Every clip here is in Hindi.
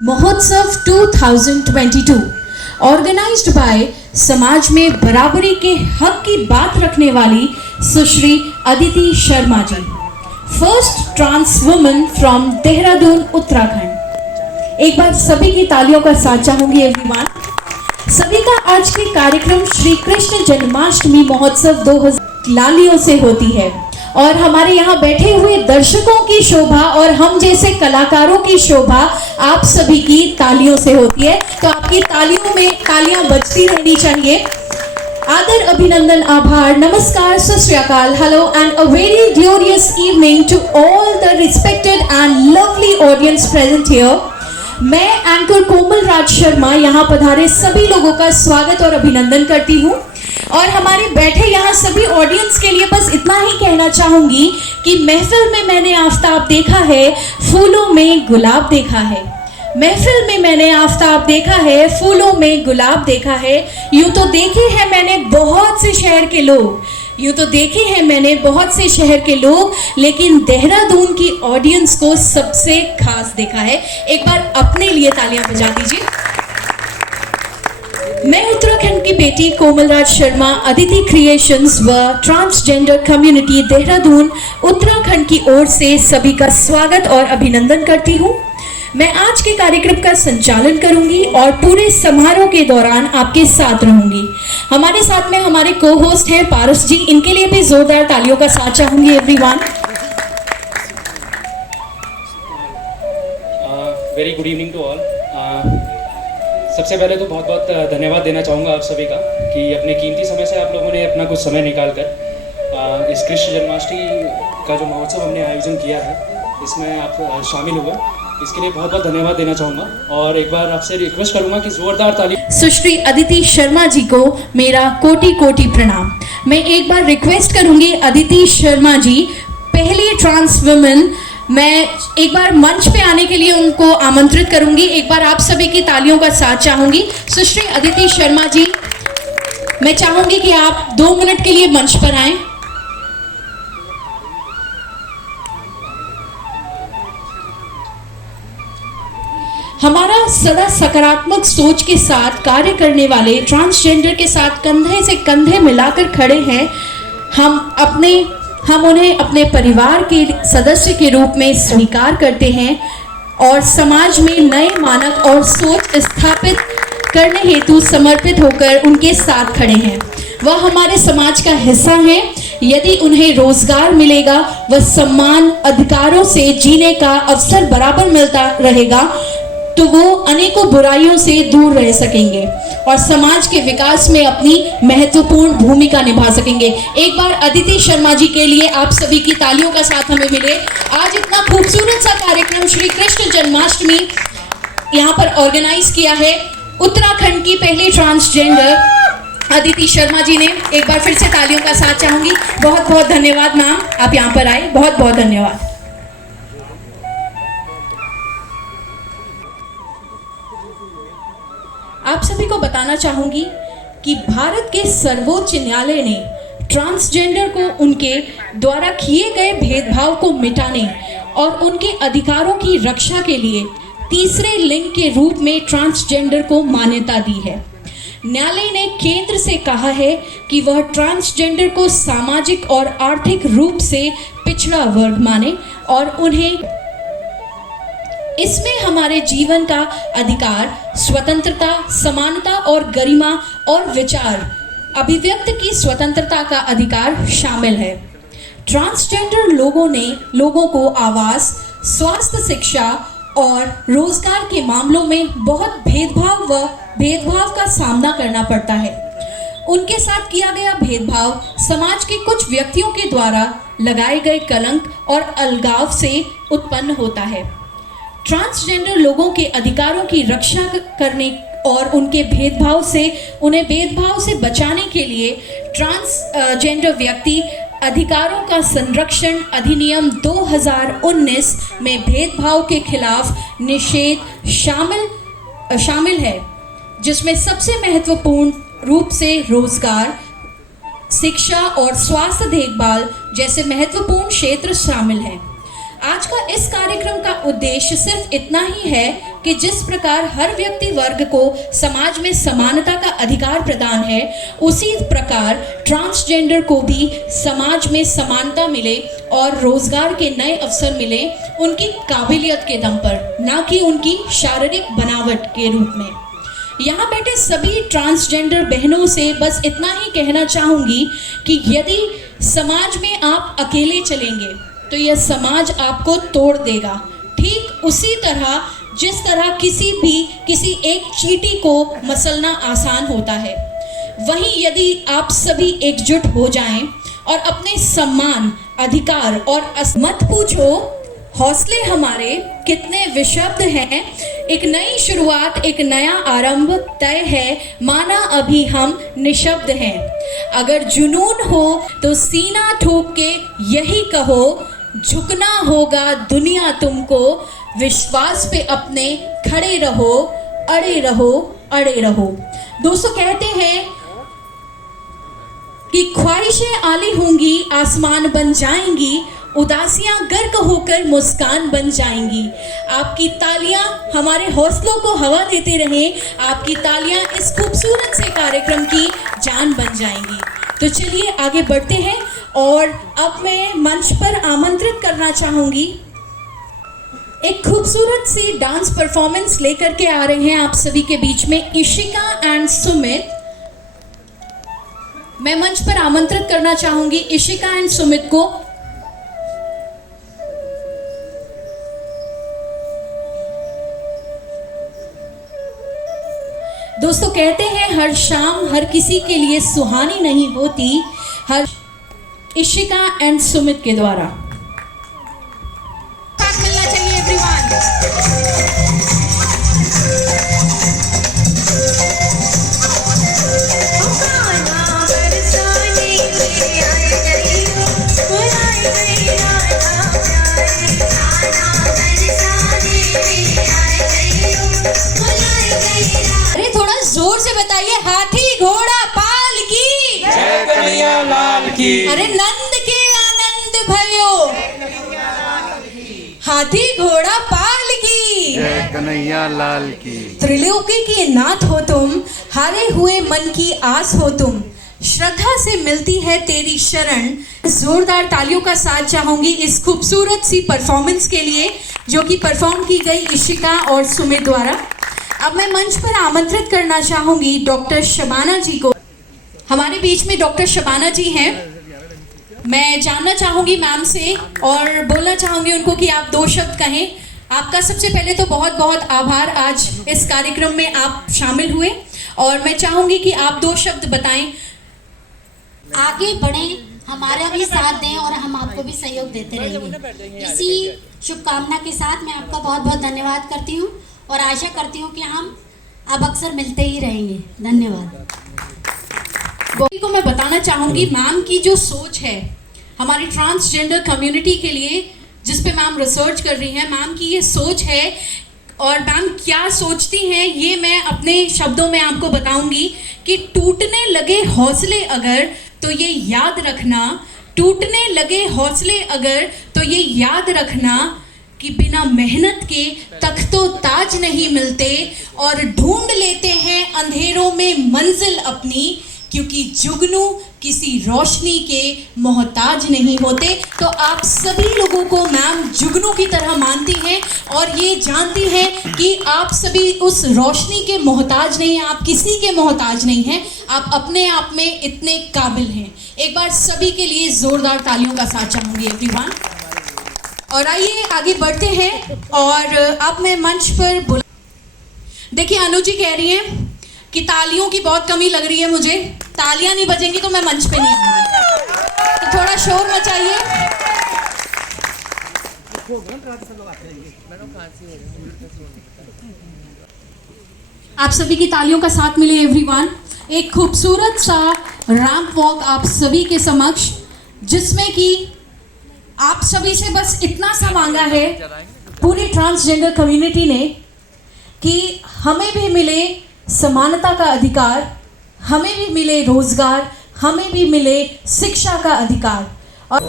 महोत्सव 2022 ऑर्गेनाइज्ड बाय समाज में बराबरी के हक की बात रखने वाली Sushri Aditi Sharma ji, first trans woman from Dehradun Uttarakhand. एक बार सभी की तालियों का साथ चाहूंगी एवरीवन। सभी का आज के कार्यक्रम श्री कृष्ण जन्माष्टमी महोत्सव 2000 लालियों से होती है और हमारे यहाँ बैठे हुए दर्शकों की शोभा और हम जैसे कलाकारों की शोभा आप सभी की तालियों से होती है। तो आपकी तालियों में तालियां बजती रहनी चाहिए। आदर, अभिनंदन, आभार, नमस्कार, सत श्री अकाल, hello and a very glorious evening to all the respected and lovely audience present here. मैं एंकर कोमल राज शर्मा यहाँ पधारे सभी लोगों का स्वागत और अभिनंदन करती हूँ और हमारे बैठे यहाँ सभी ऑडियंस के लिए बस इतना ही कहना चाहूंगी कि महफिल में मैंने आफताब देखा है, फूलों में गुलाब देखा है। महफिल में मैंने आफताब देखा है, फूलों में गुलाब देखा है। यूं तो देखे हैं मैंने बहुत से शहर के लोग, यूं तो देखे हैं मैंने बहुत से शहर के लोग, लेकिन देहरादून की ऑडियंस को सबसे खास देखा है। एक बार अपने लिए तालियां बजा दीजिए। मैं उत्तराखंड की बेटी कोमल राज शर्मा, अदिति क्रिएशंस व ट्रांसजेंडर कम्युनिटी देहरादून उत्तराखंड की ओर से सभी का स्वागत और अभिनंदन करती हूँ। मैं आज के कार्यक्रम का संचालन करूंगी और पूरे समारोह के दौरान आपके साथ रहूंगी। हमारे साथ में हमारे को होस्ट हैं पारस जी, इनके लिए भी जोरदार तालियों का साथ चाहूंगी everyone. Very good evening to all. सबसे पहले तो बहुत बहुत धन्यवाद देना चाहूँगा आप सभी का कि अपने कीमती समय से आप लोगों ने अपना कुछ समय निकाल कर इस कृष्ण जन्माष्टमी का जो महोत्सव हमने आयोजन किया है इसमें आप शामिल हुए, इसके लिए बहुत बहुत धन्यवाद देना चाहूँगा। और एक बार आपसे रिक्वेस्ट करूँगा कि जोरदार ताली। सुश्री अदिति शर्मा जी को मेरा कोटि कोटि प्रणाम। मैं एक बार रिक्वेस्ट करूँगी अदिति शर्मा जी, पहली ट्रांस वुमेन, मैं एक बार मंच पे आने के लिए उनको आमंत्रित करूंगी। एक बार आप सभी की तालियों का साथ चाहूंगी। सुश्री अदिति शर्मा जी, मैं चाहूंगी कि आप 2 मिनट के लिए मंच पर आएं। हमारा सदा सकारात्मक सोच के साथ कार्य करने वाले ट्रांसजेंडर के साथ कंधे से कंधे मिलाकर खड़े हैं। हम उन्हें अपने परिवार के सदस्य के रूप में स्वीकार करते हैं और समाज में नए मानक और सोच स्थापित करने हेतु समर्पित होकर उनके साथ खड़े हैं। वह हमारे समाज का हिस्सा हैं। यदि उन्हें रोजगार मिलेगा, वह सम्मान, अधिकारों से जीने का अवसर बराबर मिलता रहेगा, तो वो अनेकों बुराइयों से दूर रह सकेंगे और समाज के विकास में अपनी महत्वपूर्ण भूमिका निभा सकेंगे। एक बार अदिति शर्मा जी के लिए आप सभी की तालियों का साथ हमें मिले। आज इतना खूबसूरत सा कार्यक्रम श्री कृष्ण जन्माष्टमी यहाँ पर ऑर्गेनाइज किया है उत्तराखंड की पहली ट्रांसजेंडर अदिति शर्मा जी ने। एक बार फिर से तालियों का साथ चाहूंगी। बहुत बहुत धन्यवाद मैम, आप यहाँ पर आए, बहुत बहुत धन्यवाद। आप सभी को बताना चाहूंगी कि भारत के सर्वोच्च न्यायालय ने ट्रांसजेंडर को उनके द्वारा किए गए भेदभाव को मिटाने और उनके अधिकारों की रक्षा के लिए तीसरे लिंग के रूप में ट्रांसजेंडर को मान्यता दी है। न्यायालय ने केंद्र से कहा है कि वह ट्रांसजेंडर को सामाजिक और आर्थिक रूप से पिछड़ा वर्ग माने और उन्हें इसमें हमारे जीवन का अधिकार, स्वतंत्रता, समानता और गरिमा और विचार अभिव्यक्ति की स्वतंत्रता का अधिकार शामिल है। ट्रांसजेंडर लोगों को आवास, स्वास्थ्य, शिक्षा और रोजगार के मामलों में बहुत भेदभाव का सामना करना पड़ता है। उनके साथ किया गया भेदभाव समाज के कुछ व्यक्तियों के द्वारा लगाए गए कलंक और अलगाव से उत्पन्न होता है। ट्रांसजेंडर लोगों के अधिकारों की रक्षा करने और उन्हें भेदभाव से बचाने के लिए ट्रांसजेंडर व्यक्ति अधिकारों का संरक्षण अधिनियम 2019 में भेदभाव के खिलाफ निषेध शामिल है, जिसमें सबसे महत्वपूर्ण रूप से रोजगार, शिक्षा और स्वास्थ्य देखभाल जैसे महत्वपूर्ण क्षेत्र शामिल हैं। आज का इस कार्यक्रम का उद्देश्य सिर्फ इतना ही है कि जिस प्रकार हर व्यक्ति वर्ग को समाज में समानता का अधिकार प्रदान है, उसी प्रकार ट्रांसजेंडर को भी समाज में समानता मिले और रोजगार के नए अवसर मिले उनकी काबिलियत के दम पर, ना कि उनकी शारीरिक बनावट के रूप में। यहाँ बैठे सभी ट्रांसजेंडर बहनों से बस इतना ही कहना चाहूँगी कि यदि समाज में आप अकेले चलेंगे तो यह समाज आपको तोड़ देगा। ठीक उसी तरह जिस तरह किसी एक चींटी को मसलना आसान होता है, वहीं यदि आप सभी एकजुट हो जाएं और अपने सम्मान, अधिकार और मत पूछो हौसले हमारे कितने विशब्द हैं, एक नई शुरुआत, एक नया आरंभ तय है, माना अभी हम निशब्द हैं। अगर जुनून हो तो सीना ठोक के यही कहो, झुकना होगा दुनिया तुमको, विश्वास पे अपने खड़े रहो, अड़े रहो, अड़े रहो। दोस्तों, कहते हैं कि ख्वाहिशें आली होंगी आसमान बन जाएंगी, उदासियां गर्क होकर मुस्कान बन जाएंगी। आपकी तालियां हमारे हौसलों को हवा देते रहें, आपकी तालियां इस खूबसूरत से कार्यक्रम की जान बन जाएंगी। तो चलिए आगे बढ़ते हैं और अब मैं मंच पर आमंत्रित करना चाहूंगी, एक खूबसूरत सी डांस परफॉर्मेंस लेकर के आ रहे हैं आप सभी के बीच में इशिका एंड सुमित। मैं मंच पर आमंत्रित करना चाहूंगी इशिका एंड सुमित को। दोस्तों, कहते हैं हर शाम हर किसी के लिए सुहानी नहीं होती, हर इशिका एंड सुमित के द्वारा साथ मिलना चाहिए एवरीवन। अरे थोड़ा जोर से बताइए, हाथी घोड़ा पाल की जय कन्हैया लाल की। अरे नंद के आनंद भयो, हाथी घोड़ा पाल की जय कन्हैया लाल की। त्रिलोकी के नाथ हो तुम, हारे हुए मन की आस हो तुम, श्रद्धा से मिलती है तेरी शरण। जोरदार तालियों का साथ चाहूंगी इस खूबसूरत सी परफॉर्मेंस के लिए जो कि परफॉर्म की गई इशिका और सुमित द्वारा। अब मैं मंच पर आमंत्रित करना चाहूंगी डॉक्टर शबाना जी को। हमारे बीच में डॉक्टर शबाना जी हैं। मैं जानना चाहूंगी मैम से और बोलना चाहूंगी उनको कि आप 2 शब्द कहें। आपका सबसे पहले तो बहुत बहुत आभार, आज इस कार्यक्रम में आप शामिल हुए और मैं चाहूंगी कि आप 2 शब्द बताएं। आगे बढ़ें, हमारा भी साथ दें और हम आपको भी सहयोग देते रहेंगे। इसी शुभकामना के साथ मैं आपका बहुत बहुत धन्यवाद करती हूँ और आशा करती हूँ कि हम अब अक्सर मिलते ही रहेंगे। धन्यवाद। को मैं बताना चाहूंगी मैम की जो सोच है हमारी ट्रांसजेंडर कम्युनिटी के लिए, जिस पे मैम रिसर्च कर रही हैं, मैम की ये सोच है और मैम क्या सोचती हैं ये मैं अपने शब्दों में आपको बताऊंगी कि टूटने लगे हौसले अगर तो ये याद रखना, टूटने लगे हौसले अगर तो ये याद रखना कि बिना मेहनत के तख्तो ताज नहीं मिलते और ढूंढ लेते हैं अंधेरों में मंजिल अपनी, क्योंकि जुगनू किसी रोशनी के मोहताज नहीं होते। तो आप सभी लोगों को मैम जुगनू की तरह मानती हैं और ये जानती हैं कि आप सभी उस रोशनी के मोहताज नहीं हैं, आप किसी के मोहताज नहीं हैं, आप अपने आप में इतने काबिल हैं। एक बार सभी के लिए जोरदार तालियों का साथ चाहूंगी एवरीवन। और आइए आगे बढ़ते हैं और अब मैं मंच पर देखिए अनु जी कह रही हैं कि तालियों की बहुत कमी लग रही है मुझे, तालियां नहीं बजेंगी तो मैं मंच पे नहीं आऊंगी, तो थोड़ा शोर मचाइए। आप सभी की तालियों का साथ मिले एवरीवन। एक खूबसूरत सा रैंप वॉक आप सभी के समक्ष, जिसमें कि आप सभी से बस इतना सा मांगा है पूरी ट्रांसजेंडर कम्युनिटी ने कि हमें भी मिले समानता का अधिकार, हमें भी मिले रोजगार, हमें भी मिले शिक्षा का अधिकार। और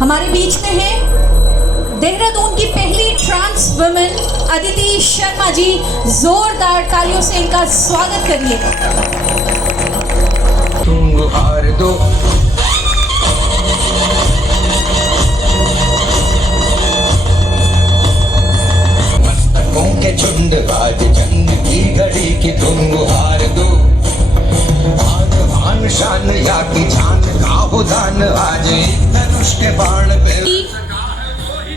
हमारे बीच में है देहरादून की पहली ट्रांस वुमेन अदिति शर्मा जी। जोरदार तालियों से इनका स्वागत करिए। तुम हार दो मस्तकों के झुंड आज जंग की घड़ी की तुम हार दो। आन भान शान या की जान का उदान आज धनुष के बाण पे।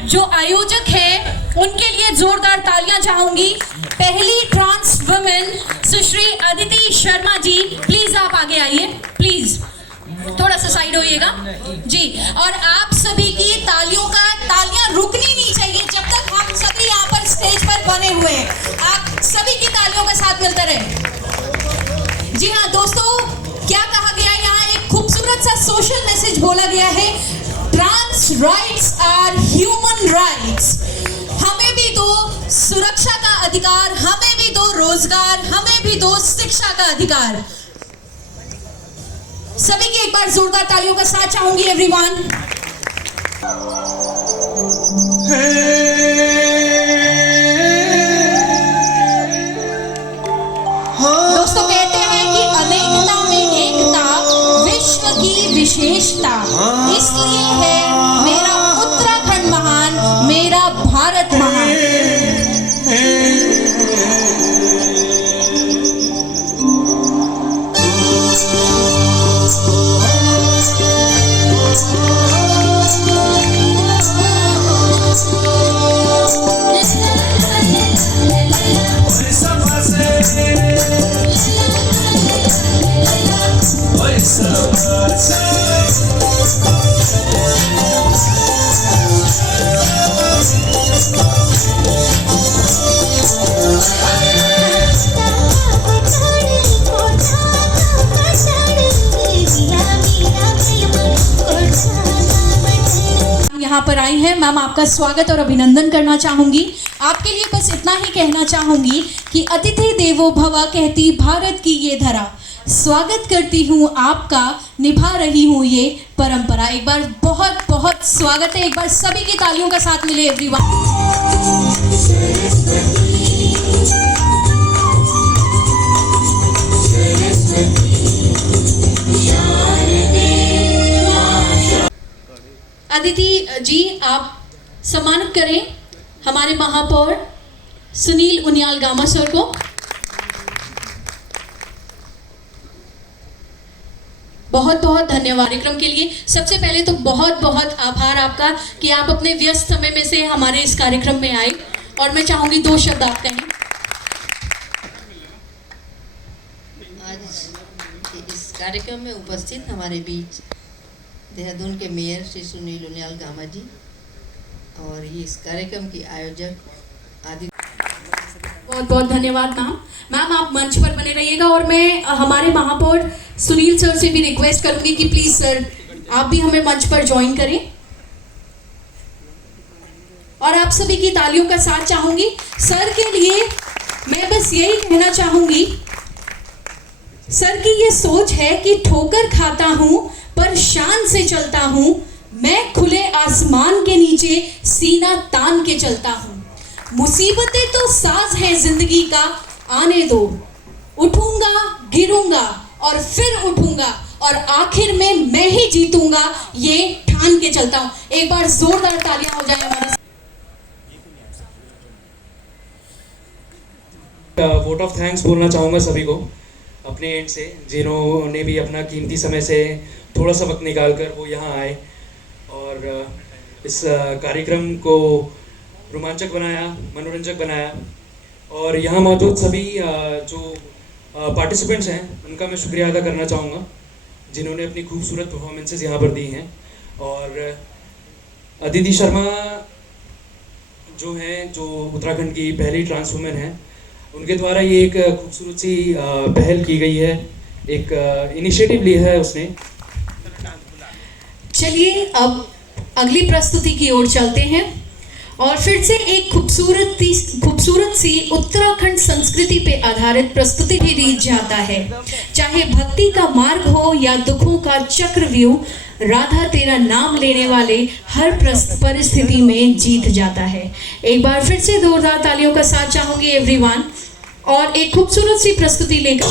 जो आयोजक है उनके लिए जोरदार तालियां चाहूंगी। पहली ट्रांस वुमेन सुश्री अदिति शर्मा जी, प्लीज आप आगे आइए, प्लीज थोड़ा सा साइड होइएगा जी। और आप सभी की तालियां रुकनी नहीं चाहिए जब तक हम सभी यहाँ पर स्टेज पर बने हुए हैं। आप सभी की तालियों का साथ मिलता रहे। जी हाँ दोस्तों, क्या कहा गया है यहाँ, एक खूबसूरत सा सोशल मैसेज बोला गया है, trans rights are human rights. हमें भी दो सुरक्षा का अधिकार, हमें भी दो रोजगार, हमें भी दो शिक्षा का अधिकार। सभी की एक बार जोरदार तालियों का साथ चाहूंगी एवरीवन। दोस्तों कहते हैं कि अनेकता में एकता विश्व की विशेषता, इसलिए है मेरा उत्तराखंड महान, मेरा भारत महान। यहाँ पर आई हैं मैम, आपका स्वागत और अभिनंदन करना चाहूंगी। आपके लिए बस इतना ही कहना चाहूंगी कि अतिथि देवो भव कहती भारत की ये धरा, स्वागत करती हूँ आपका, निभा रही हूँ ये परंपरा। एक बार बहुत बहुत स्वागत है, एक बार सभी की तालियों का साथ मिले एवरीवन। अदिति जी, आप सम्मानित करें हमारे महापौर सुनील उनियाल गामा सर को। बहुत बहुत धन्यवाद कार्यक्रम के लिए। सबसे पहले तो बहुत बहुत आभार आपका कि आप अपने व्यस्त समय में से हमारे इस कार्यक्रम में आए, और मैं चाहूंगी 2 शब्द आप कहें। आज इस कार्यक्रम में उपस्थित हमारे बीच देहरादून के मेयर श्री सुनील उनियाल गामा जी और इस कार्यक्रम की आयोजक आदि। बहुत बहुत धन्यवाद मैम आप मंच पर बने रहिएगा, और मैं हमारे महापौर सुनील सर से भी रिक्वेस्ट करूंगी कि प्लीज सर आप भी हमें मंच पर ज्वाइन करें, और आप सभी की तालियों का साथ चाहूंगी। सर के लिए मैं बस यही कहना चाहूंगी, सर की ये सोच है कि ठोकर खाता हूं पर शान से चलता हूं, मैं खुले आसमान के नीचे सीना तान के चलता हूं। मुसीबतें तो साज है जिंदगी का, आने दो, उठूंगा गिरूंगा और फिर उठूंगा, और आखिर में मैं ही जीतूंगा, ये ठान के चलता हूं। एक बार जोरदार तालियां हो जाए हमारे। वोट ऑफ थैंक्स बोलना चाहूँगा सभी को अपने एंड से, जिन्होंने भी अपना कीमती समय से थोड़ा सा वक्त निकाल कर वो यहाँ आए और इस कार्यक्रम को रोमांचक बनाया, मनोरंजक बनाया। और यहाँ मौजूद सभी जो पार्टिसिपेंट्स हैं उनका मैं शुक्रिया अदा करना चाहूँगा, जिन्होंने अपनी खूबसूरत परफॉर्मेंसेस यहाँ पर दी हैं। और अदिति शर्मा जो हैं, जो उत्तराखंड की पहली ट्रांस वुमेन हैं, उनके द्वारा ये एक खूबसूरत सी पहल की गई है, एक इनिशिएटिव लिया है उसने। चलिए अब अगली प्रस्तुति की ओर चलते हैं, और फिर से एक खूबसूरत सी उत्तराखंड संस्कृति पे आधारित प्रस्तुति भी दी जाता है। चाहे भक्ति का मार्ग हो या दुखों का चक्रव्यूह, राधा तेरा नाम लेने वाले हर परिस्थिति में जीत जाता है। एक बार फिर से जोरदार तालियों का साथ चाहूंगी एवरीवन, और एक खूबसूरत सी प्रस्तुति लेकर